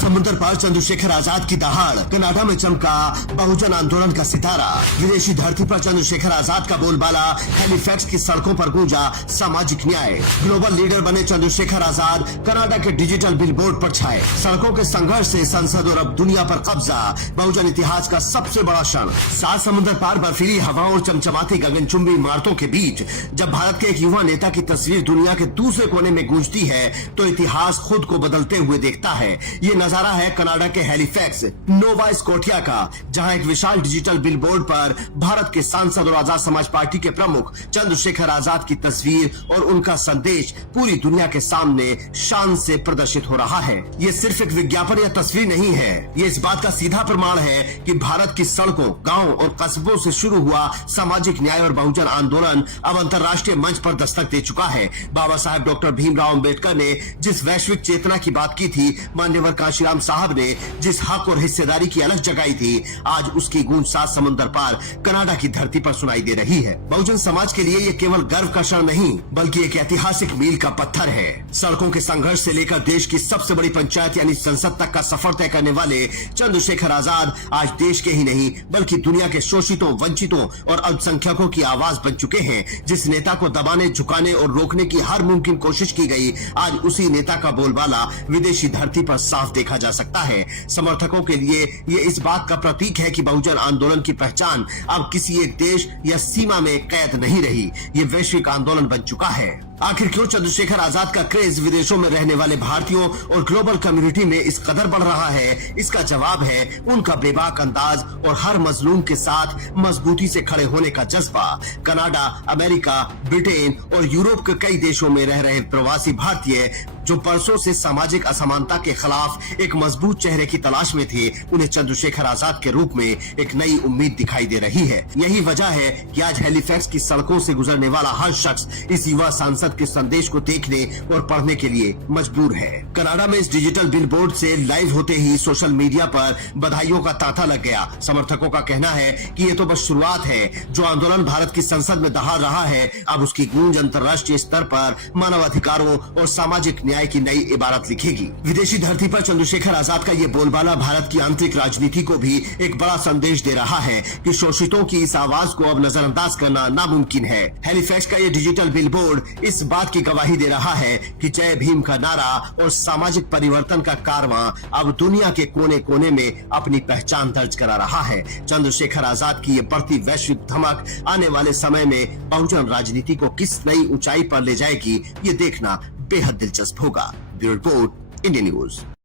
समुद्र पार चंद्रशेखर आजाद की दहाड़, कनाडा में चमका बहुजन आंदोलन का सितारा। विदेशी धरती पर चंद्रशेखर आजाद का बोलबाला, हैलिफैक्स की सड़कों पर गूंजा सामाजिक न्याय। ग्लोबल लीडर बने चंद्रशेखर आजाद, कनाडा के डिजिटल बिलबोर्ड पर छाए। सड़कों के संघर्ष से संसद और अब दुनिया पर कब्जा, बहुजन इतिहास का सबसे बड़ा क्षण। 7 समुद्र पार बर्फीली हवाओं और चमचमाती गगनचुंबी इमारतों के बीच जब भारत के एक युवा नेता की तस्वीर दुनिया के दूसरे कोने में गूंजती है तो इतिहास खुद को बदलते हुए देखता है। ये नजारा है कनाडा के हैलिफैक्स नोवा स्कोटिया का, जहां एक विशाल डिजिटल बिलबोर्ड पर भारत के सांसद और आजाद समाज पार्टी के प्रमुख चंद्रशेखर आजाद की तस्वीर और उनका संदेश पूरी दुनिया के सामने शान से प्रदर्शित हो रहा है। ये सिर्फ एक विज्ञापन या तस्वीर नहीं है, ये इस बात का सीधा प्रमाण है कि भारत की सड़कों, गाँव और कस्बों से शुरू हुआ सामाजिक न्याय और बहुजन आंदोलन अब अंतर्राष्ट्रीय मंच पर दस्तक दे चुका है। बाबा साहेब डॉक्टर भीमराव अम्बेडकर ने जिस वैश्विक चेतना की बात की थी, मान्यवर कांशीराम साहब ने जिस हक और हिस्सेदारी की अलग जगाई थी, आज उसकी गूंज 7 समुद्र पार कनाडा की धरती पर सुनाई दे रही है। बहुजन समाज के लिए ये केवल गर्व का क्षण नहीं बल्कि एक ऐतिहासिक मील का पत्थर है। सड़कों के संघर्ष से लेकर देश की सबसे बड़ी पंचायत यानी संसद तक का सफर तय करने वाले चंद्रशेखर आजाद आज देश के ही नहीं बल्कि दुनिया के शोषितों, वंचितों और अल्पसंख्यकों की आवाज बन चुके हैं। जिस नेता को दबाने, झुकाने और रोकने की हर मुमकिन कोशिश की गई, आज उसी नेता का बोलबाला विदेशी धरती पर साफ देखा जा सकता है। समर्थकों के लिए ये इस बात का प्रतीक है कि बहुजन आंदोलन की पहचान अब किसी एक देश या सीमा में कैद नहीं रही, ये वैश्विक आंदोलन बन चुका है। आखिर क्यों चंद्रशेखर आजाद का क्रेज विदेशों में रहने वाले भारतीयों और ग्लोबल कम्युनिटी में इस कदर बढ़ रहा है? इसका जवाब है उनका बेबाक अंदाज और हर मजलूम के साथ मजबूती से खड़े होने का जज्बा। कनाडा, अमेरिका, ब्रिटेन और यूरोप के कई देशों में रह रहे प्रवासी भारतीय जो परसों से सामाजिक असमानता के खिलाफ एक मजबूत चेहरे की तलाश में थे, उन्हें चंद्रशेखर आजाद के रूप में एक नई उम्मीद दिखाई दे रही है। यही वजह है कि आज हैलिफैक्स की सड़कों से गुजरने वाला हर शख्स इस युवा सांसद के संदेश को देखने और पढ़ने के लिए मजबूर है। कनाडा में इस डिजिटल बिलबोर्ड से लाइव होते ही सोशल मीडिया पर बधाइयों का तांता लग गया। समर्थकों का कहना है कि ये तो बस शुरुआत है। जो आंदोलन भारत की संसद में दहाड़ रहा है, अब उसकी गूंज अंतर्राष्ट्रीय स्तर पर मानव अधिकारों और सामाजिक न्याय की नई इबारत लिखेगी। विदेशी धरती पर चंद्रशेखर आजाद का ये बोलबाला भारत की आंतरिक राजनीति को भी एक बड़ा संदेश दे रहा है कि शोषितों की इस आवाज को अब नजरअंदाज करना नामुमकिन है। हैलिफैक्स का ये डिजिटल बिलबोर्ड इस बात की गवाही दे रहा है कि जय भीम का नारा और सामाजिक परिवर्तन का कारवां अब दुनिया के कोने कोने में अपनी पहचान दर्ज करा रहा है। चंद्रशेखर आजाद की ये बढ़ती वैश्विक धमक आने वाले समय में बहुजन राजनीति को किस नई ऊंचाई पर ले जाएगी, ये देखना बेहद दिलचस्प होगा। Bureau report, India news.